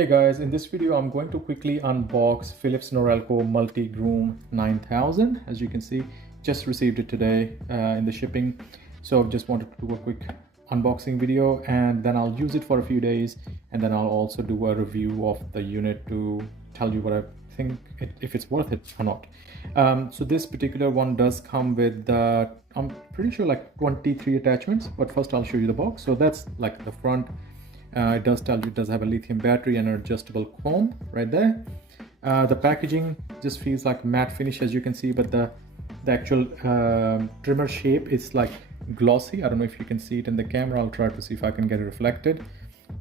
Hey guys, in this video I'm going to quickly unbox Philips Norelco Multi-Groom 9000. As you can see, just received it today in the shipping. So just wanted to do a quick unboxing video and then I'll use it for a few days and then I'll also do a review of the unit to tell you what I think if it's worth it or not. So this particular one does come with I'm pretty sure like 23 attachments, but first I'll show you the box. So that's like the front. It does tell you it does have a lithium battery and an adjustable comb right there. The packaging just feels like matte finish, as you can see, but the actual trimmer shape is like glossy. I don't know if you can see it in the camera. I'll try to see if I can get it reflected.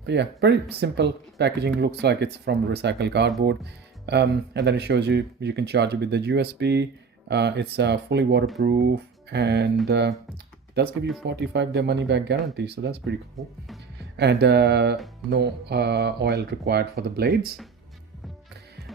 But yeah, very simple packaging. Looks like it's from recycled cardboard. And then it shows you can charge it with the USB. It's fully waterproof and it does give you 45-day money back guarantee, so that's pretty cool. And no oil required for the blades.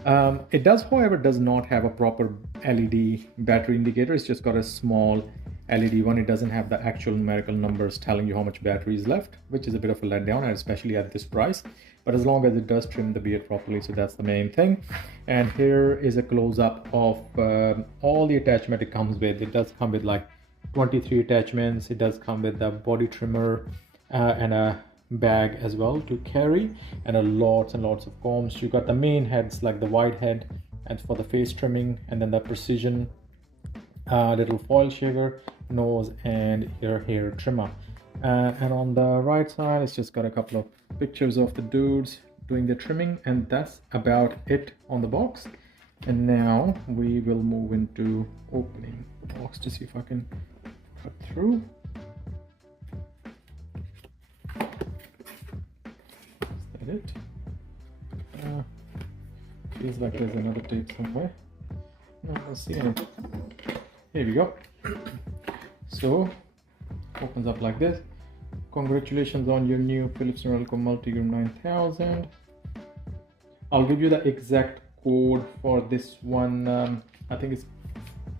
It does, however, does not have a proper LED battery indicator. It's just got a small LED one. It doesn't have the actual numerical numbers telling you how much battery is left, which is a bit of a letdown, especially at this price. But as long as it does trim the beard properly, so that's the main thing. And here is a close-up of all the attachment it comes with. It does come with like 23 attachments. It does come with the body trimmer and a bag as well to carry, and lots and lots of combs. You got the main heads like the wide head and for the face trimming, and then the precision little foil shaver, nose, and your hair trimmer. And on the right side it's just got a couple of pictures of the dudes doing the trimming, and that's about it on the box. And now we will move into opening the box to see if I can cut through. It feels like there's another tape somewhere. No, I don't see any. Here we go. So opens up like this. Congratulations on your new Philips Norelco Multi-Groom 9000. I'll give you the exact code for this one. I think it's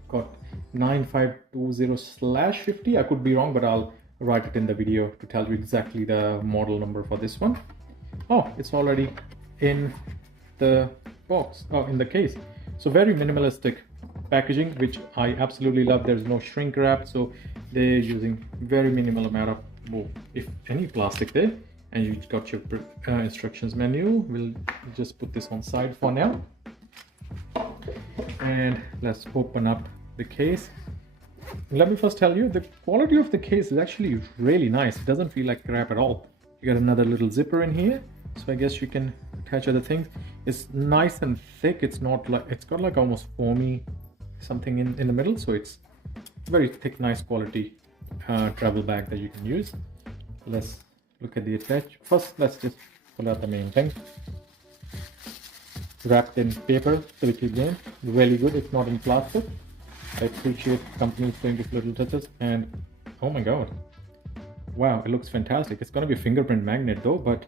got 9520/50. I could be wrong, but I'll write it in the video to tell you exactly the model number for this one. Oh, it's already in the box, in the case. So very minimalistic packaging, which I absolutely love. There's no shrink wrap, so they're using very minimal amount of, well, if any, plastic there. And you got your instructions manual. We'll just put this on side for now. And let's open up the case. Let me first tell you, the quality of the case is actually really nice. It doesn't feel like crap at all. You got another little zipper in here, so I guess you can attach other things. It's nice and thick. It's not like, it's got like almost foamy something in the middle, so it's very thick, nice quality travel bag that you can use. Let's look at the attach. First, let's just pull out the main thing. Wrapped in paper, which again, really good. It's not in plastic. I appreciate companies doing these little touches. And oh my god, wow, it looks fantastic. It's going to be a fingerprint magnet though, but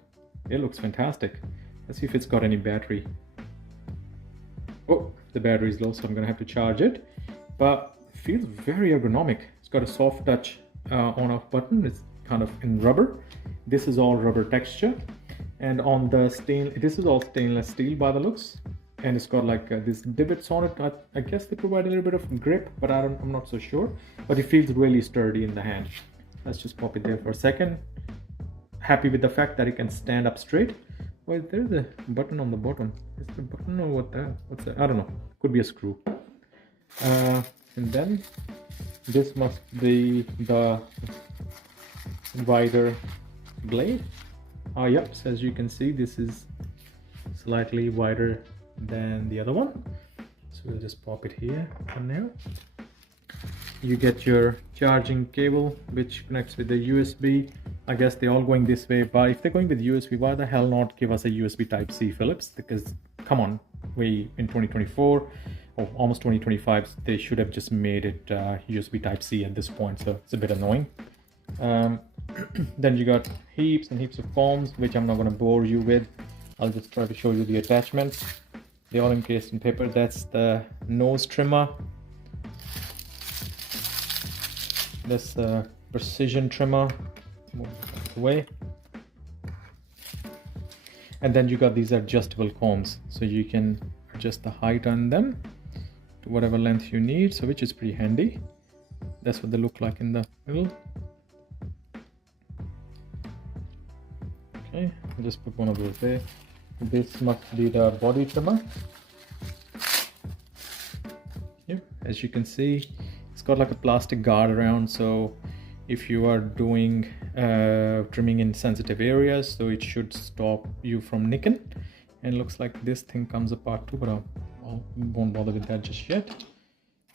it looks fantastic. Let's see if it's got any battery. Oh, the battery is low, so I'm going to have to charge it. But it feels very ergonomic. It's got a soft touch on-off button. It's kind of in rubber. This is all rubber texture. And on the this is all stainless steel by the looks. And it's got like these divots on it. I guess they provide a little bit of grip, but I'm not so sure. But it feels really sturdy in the hand. Let's just pop it there for a second. Happy with the fact that it can stand up straight. Well, there's a button on the bottom. Is the button or what's that? I don't know. Could be a screw. And then this must be the wider blade. Yep, so as you can see, this is slightly wider than the other one. So we'll just pop it here for now. You get your charging cable, which connects with the USB. I guess they're all going this way, but if they're going with USB, why the hell not give us a USB Type-C, Philips? Because come on, we in 2024 or almost 2025, they should have just made it USB Type-C at this point, so it's a bit annoying. Then you got heaps and heaps of combs, which I'm not going to bore you with. I'll just try to show you the attachments. They're all encased in paper. That's the nose trimmer. That's the precision trimmer. Move that away. And then you got these adjustable combs, so you can adjust the height on them to whatever length you need, so which is pretty handy. That's what they look like in the middle. Okay, I'll just put one of those there. This must be the body trimmer. Yep, as you can see, it's got like a plastic guard around, so if you are doing trimming in sensitive areas, so it should stop you from nicking. And it looks like this thing comes apart too, but I won't bother with that just yet.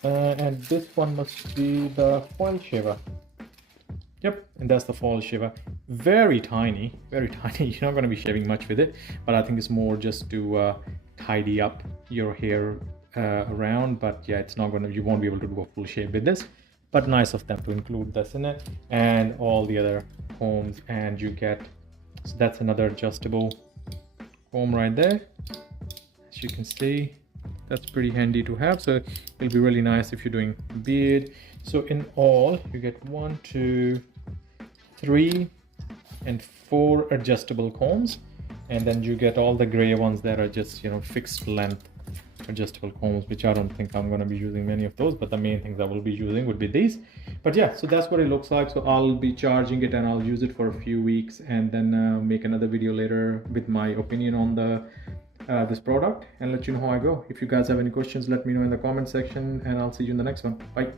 And this one must be the foil shaver. Yep, and that's the foil shaver. Very tiny, very tiny. You're not going to be shaving much with it, but I think it's more just to tidy up your hair around. But yeah, it's not going to, you won't be able to do a full shave with this, but nice of them to include this in it, and all the other combs. And you get, so that's another adjustable comb right there. As you can see, that's pretty handy to have, so it'll be really nice if you're doing beard. So in all, you get 1, 2, 3 and 4 adjustable combs, and then you get all the gray ones that are just, you know, fixed length adjustable combs, which I don't think I'm going to be using many of those, but the main things I will be using would be these. But yeah, so that's what it looks like. So I'll be charging it and I'll use it for a few weeks, and then make another video later with my opinion on the this product and let you know how I go. If you guys have any questions, let me know in the comment section, and I'll see you in the next one. Bye.